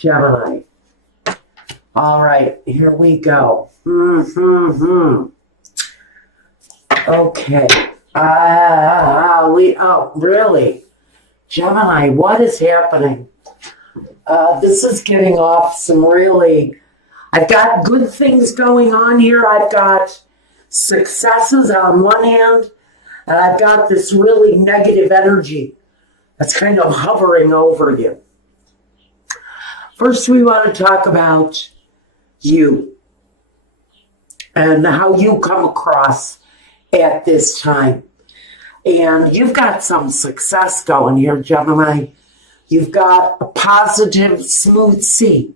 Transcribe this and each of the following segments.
Gemini. All right, here we go. Okay. Really? Gemini, what is happening? This is getting off some really... I've got good things going on here. I've got successes on one hand, and I've got this really negative energy that's kind of hovering over you. First, we want to talk about you and how you come across at this time. And you've got some success going here, Gemini. You've got a positive, smooth sea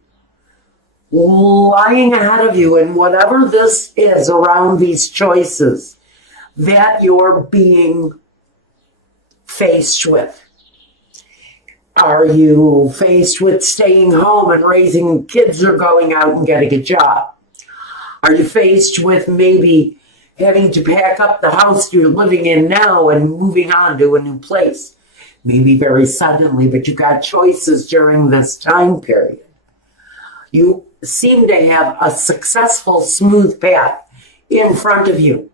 lying ahead of you, and whatever this is around these choices that you're being faced with. Are you faced with staying home and raising kids or going out and getting a job? Are you faced with maybe having to pack up the house you're living in now and moving on to a new place? Maybe very suddenly, but you got choices during this time period. You seem to have a successful, smooth path in front of you.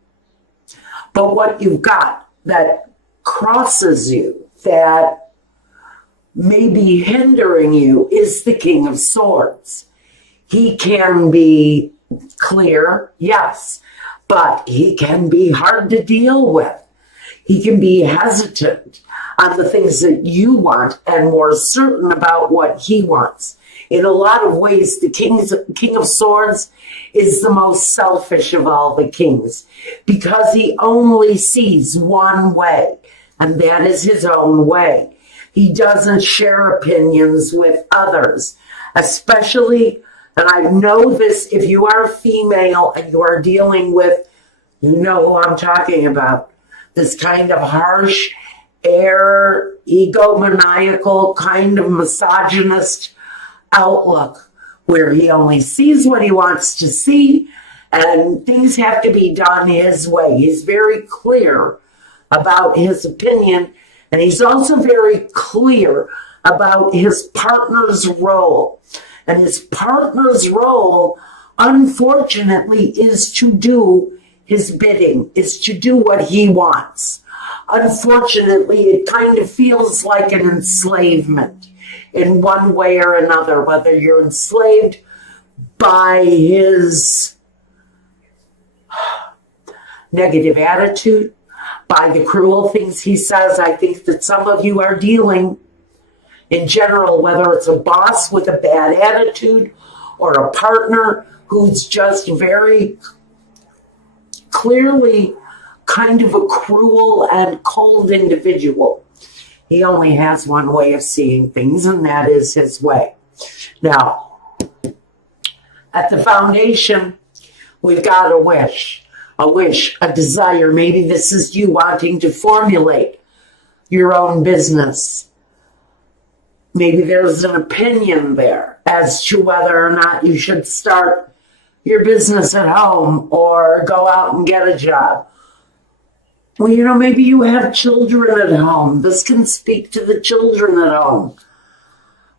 But what you've got that crosses you, that may be hindering you, is the King of Swords. He can be clear, yes, but he can be hard to deal with. He can be hesitant on the things that you want and more certain about what he wants. In a lot of ways, the King of Swords is the most selfish of all the kings because he only sees one way, and that is his own way. He doesn't share opinions with others, especially, and I know this, if you are a female and you are dealing with, you know who I'm talking about, this kind of harsh, egomaniacal, kind of misogynist outlook where he only sees what he wants to see and things have to be done his way. He's very clear about his opinion, and he's also very clear about his partner's role. And his partner's role, unfortunately, is to do his bidding, is to do what he wants. Unfortunately, it kind of feels like an enslavement in one way or another, whether you're enslaved by his negative attitude, by the cruel things he says. I think that some of you are dealing in general, whether it's a boss with a bad attitude or a partner who's just very clearly kind of a cruel and cold individual. He only has one way of seeing things, and that is his way. Now, at the foundation, we've got a wish, a desire. Maybe this is you wanting to formulate your own business. Maybe there's an opinion there as to whether or not you should start your business at home or go out and get a job. Well, you know, maybe you have children at home. This can speak to the children at home.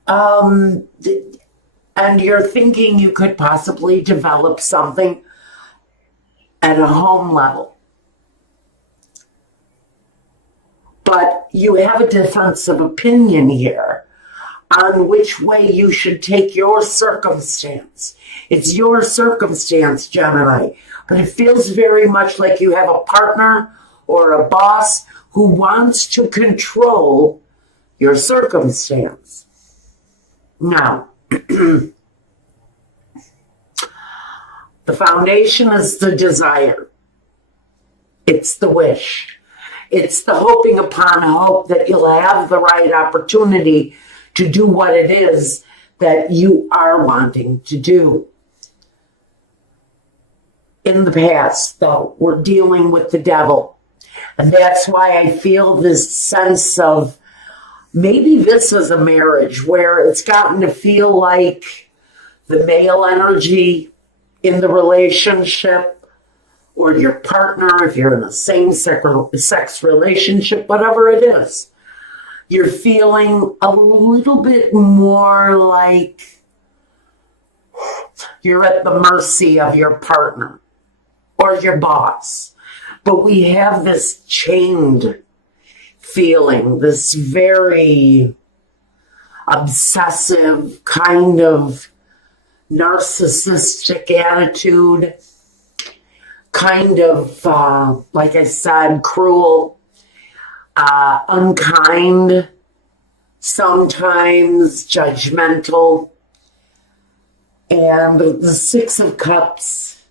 And you're thinking you could possibly develop something at a home level. But you have a difference of opinion here on which way you should take your circumstance. It's your circumstance, Gemini, but it feels very much like you have a partner or a boss who wants to control your circumstance. Now, the foundation is the desire. It's the wish. It's the hoping upon hope that you'll have the right opportunity to do what it is that you are wanting to do. In the past, though, we're dealing with the devil. And that's why I feel this sense of maybe this is a marriage where it's gotten to feel like the male energy in the relationship, or your partner, if you're in a same-sex relationship, whatever it is, you're feeling a little bit more like You're at the mercy of your partner or your boss. But we have this chained feeling, this very obsessive kind of narcissistic attitude, kind of, like I said, cruel, unkind, sometimes judgmental. And the Six of Cups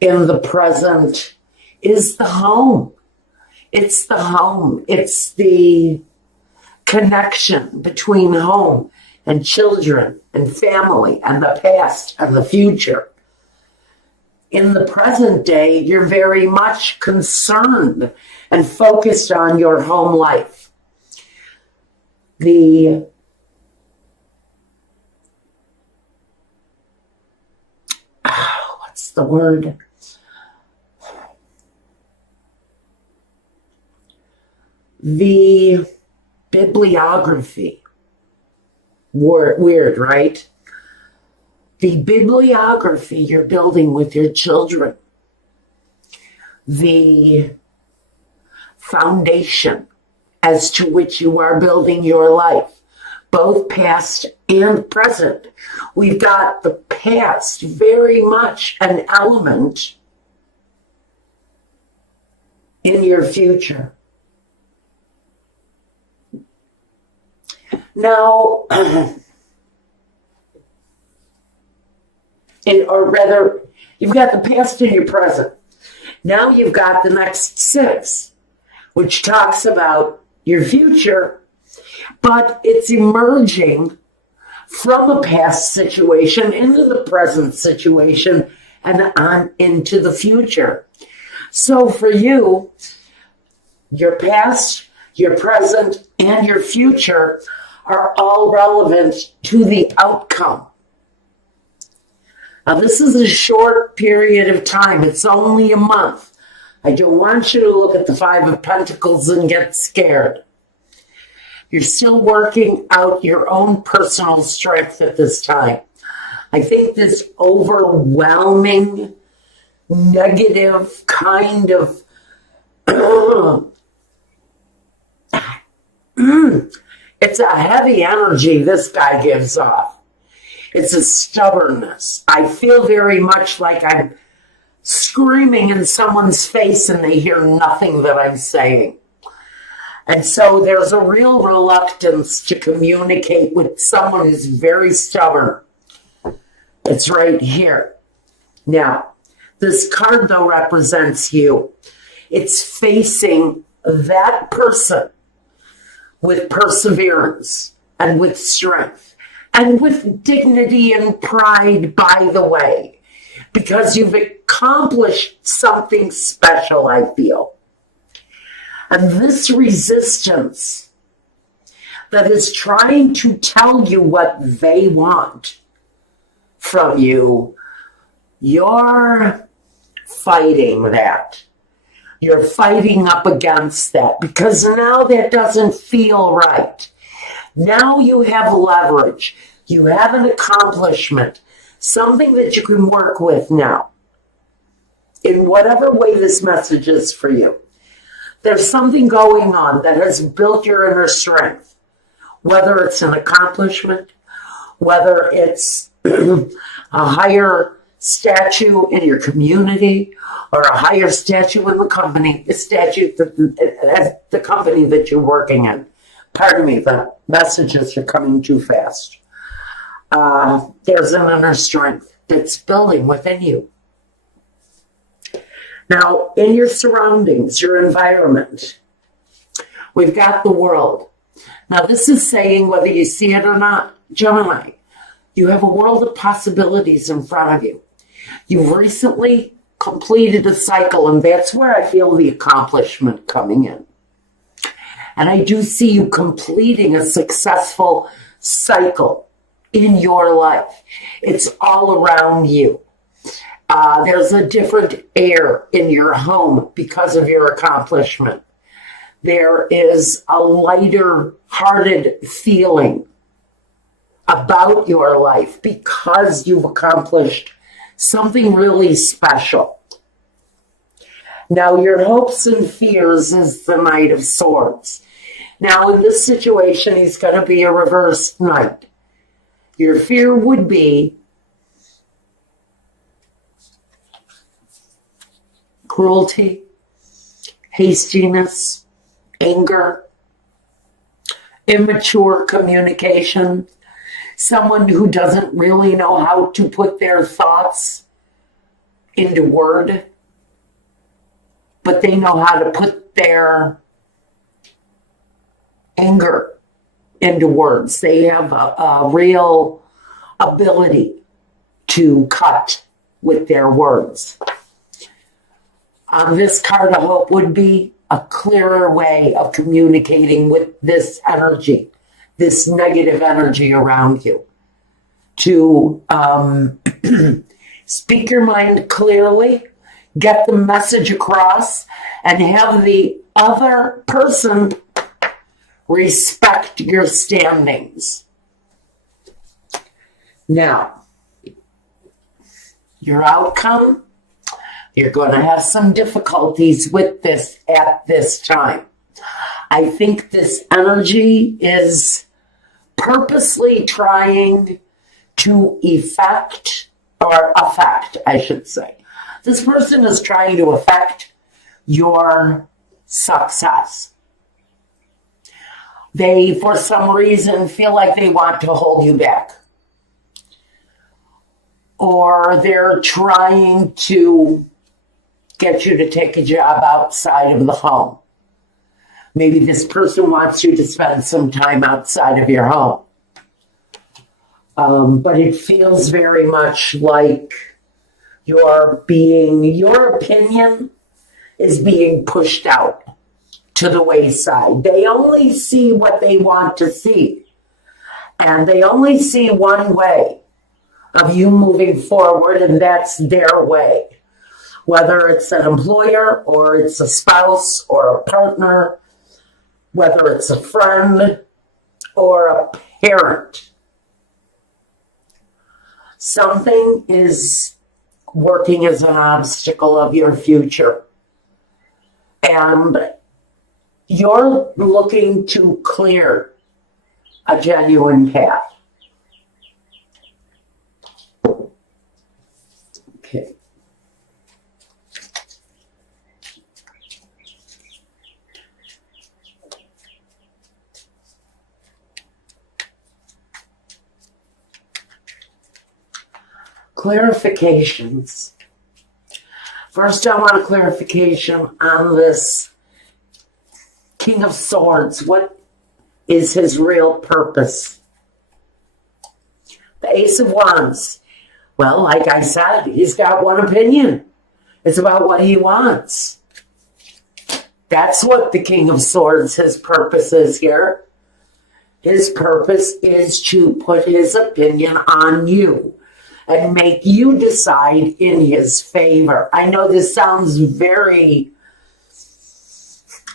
in the present is the home. It's the home. It's the connection between home and children and family and the past and the future. In the present day, you're very much concerned and focused on your home life. What's the word? The bibliography. Weird, right? The bibliography you're building with your children. The foundation as to which you are building your life, both past and present. We've got the past very much an element in your future. Now, or rather, you've got the past and your present. Now you've got the next six, which talks about your future, but it's emerging from a past situation into the present situation and on into the future. So for you, your past, your present, and your future are all relevant to the outcome. Now, this is a short period of time. It's only a month. I don't want you to look at the Five of Pentacles and get scared. You're still working out your own personal strength at this time. I think this overwhelming, negative kind of it's a heavy energy this guy gives off. It's a stubbornness. I feel very much like I'm screaming in someone's face and they hear nothing that I'm saying. And so there's a real reluctance to communicate with someone who's very stubborn. It's right here. Now, this card, though, represents you. It's facing that person with perseverance and with strength and with dignity and pride, by the way, because you've accomplished something special, I feel. And this resistance that is trying to tell you what they want from you, you're fighting that. You're fighting up against that because now that doesn't feel right. Now you have leverage. You have an accomplishment, something that you can work with now in whatever way this message is for you. There's something going on that has built your inner strength, whether it's an accomplishment, whether it's a higher statue in your community or a higher statue in the company, the company that you're working in. Pardon me, the messages are coming too fast. There's an inner strength that's building within you. Now, in your surroundings, your environment, we've got the world. Now, this is saying, whether you see it or not, Gemini, you have a world of possibilities in front of you. You've recently completed a cycle, and that's where I feel the accomplishment coming in. And I do see you completing a successful cycle in your life. It's all around you. There's a different air in your home because of your accomplishment. There is a lighter-hearted feeling about your life because you've accomplished something really special. Now, your hopes and fears is the Knight of Swords. Now, in this situation, he's going to be a reversed knight. Your fear would be cruelty, hastiness, anger, immature communication, someone who doesn't really know how to put their thoughts into word, but they know how to put their anger into words. They have a real ability to cut with their words. This card of hope would be a clearer way of communicating with this energy, this negative energy around you. To speak your mind clearly, get the message across, and have the other person respect your standings. Now, your outcome, you're going to have some difficulties with this at this time. I think this energy is purposely trying to affect, I should say. This person is trying to affect your success. They, for some reason, feel like they want to hold you back. Or they're trying to get you to take a job outside of the home. Maybe this person wants you to spend some time outside of your home. But it feels very much like your opinion is being pushed out to the wayside. They only see what they want to see. And they only see one way of you moving forward, and that's their way. Whether it's an employer or it's a spouse or a partner, whether it's a friend or a parent. Something is working as an obstacle of your future. And you're looking to clear a genuine path. Okay. Clarifications. First, I want a clarification on this King of Swords. What is his real purpose? The Ace of Wands. Well, like I said, he's got one opinion. It's about what he wants. That's what the King of Swords, his purpose is here. His purpose is to put his opinion on you and make you decide in his favor. I know this sounds very,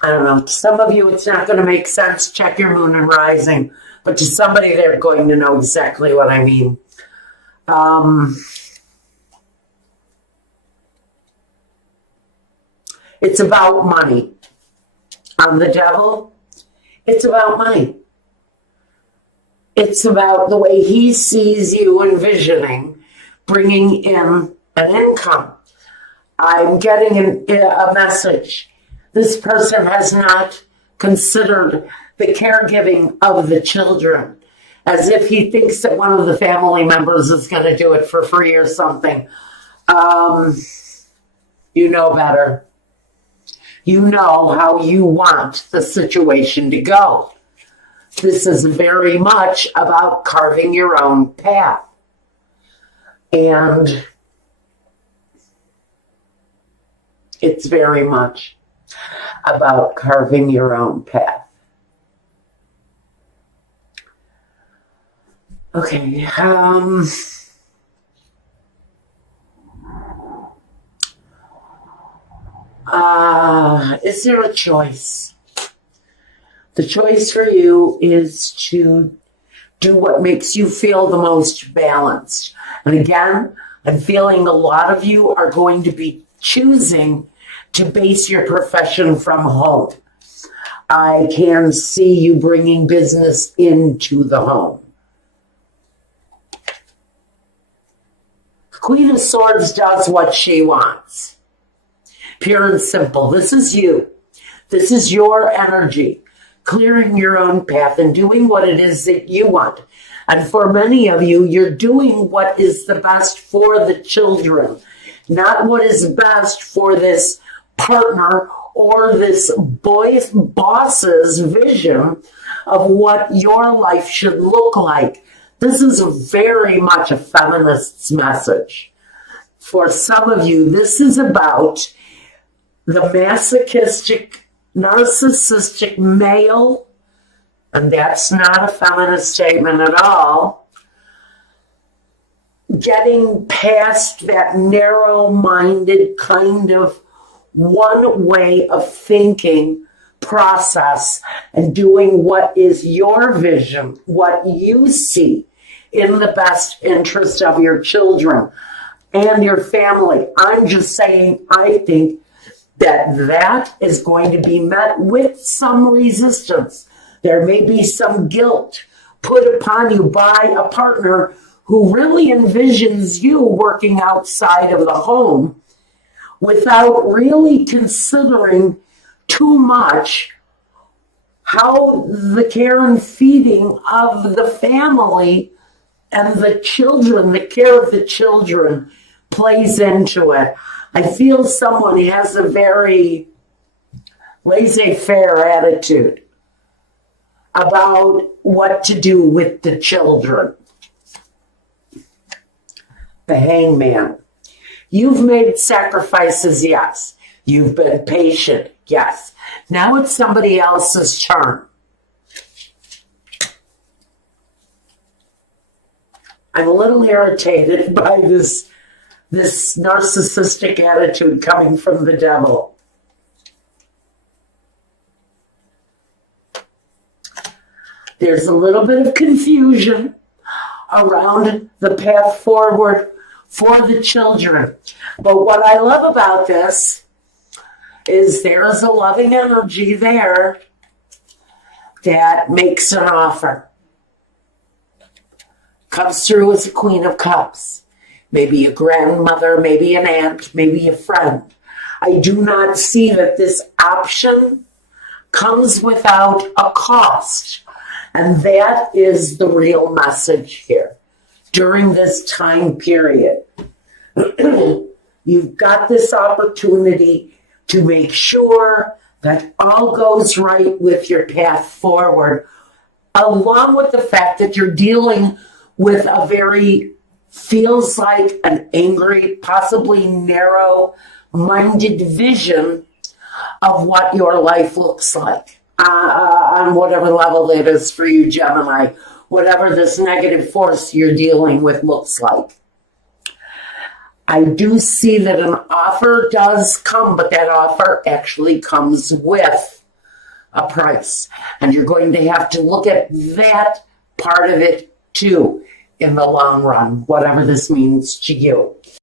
I don't know, to some of you it's not going to make sense. Check your moon and rising. But to somebody, they're going to know exactly what I mean. It's about money. On the Devil, it's about money. It's about the way he sees you envisioning bringing in an income. I'm getting a message. This person has not considered the caregiving of the children, as if he thinks that one of the family members is going to do it for free or something. You know better. You know how you want the situation to go. This is very much about carving your own path. And it's very much about carving your own path. Okay, is there a choice? The choice for you is to Do what makes you feel the most balanced. And again, I'm feeling a lot of you are going to be choosing to base your profession from home. I can see you bringing business into the home. Queen of Swords does what she wants. Pure and simple. This is you. This is your energy. Clearing your own path and doing what it is that you want. And for many of you, you're doing what is the best for the children, not what is best for this partner or this boss's vision of what your life should look like. This is very much a feminist's message. For some of you, this is about the masochistic, narcissistic male, and that's not a feminist statement at all, getting past that narrow-minded kind of one way of thinking process and doing what is your vision, what you see in the best interest of your children and your family. I'm just saying, I think that is going to be met with some resistance. There may be some guilt put upon you by a partner who really envisions you working outside of the home without really considering too much how the care and feeding of the family and the children, the care of the children plays into it. I feel someone has a very laissez-faire attitude about what to do with the children. The Hangman. You've made sacrifices, yes. You've been patient, yes. Now it's somebody else's turn. I'm a little irritated by this narcissistic attitude coming from the devil. There's a little bit of confusion around the path forward for the children. But what I love about this is there's a loving energy there that makes an offer. Comes through as a Queen of Cups. Maybe a grandmother, maybe an aunt, maybe a friend. I do not see that this option comes without a cost. And that is the real message here. During this time period, you've got this opportunity to make sure that all goes right with your path forward, along with the fact that you're dealing with a very, feels like an angry, possibly narrow-minded vision of what your life looks like. On whatever level it is for you, Gemini, whatever this negative force you're dealing with looks like. I do see that an offer does come, but that offer actually comes with a price. And you're going to have to look at that part of it too in the long run, whatever this means to you.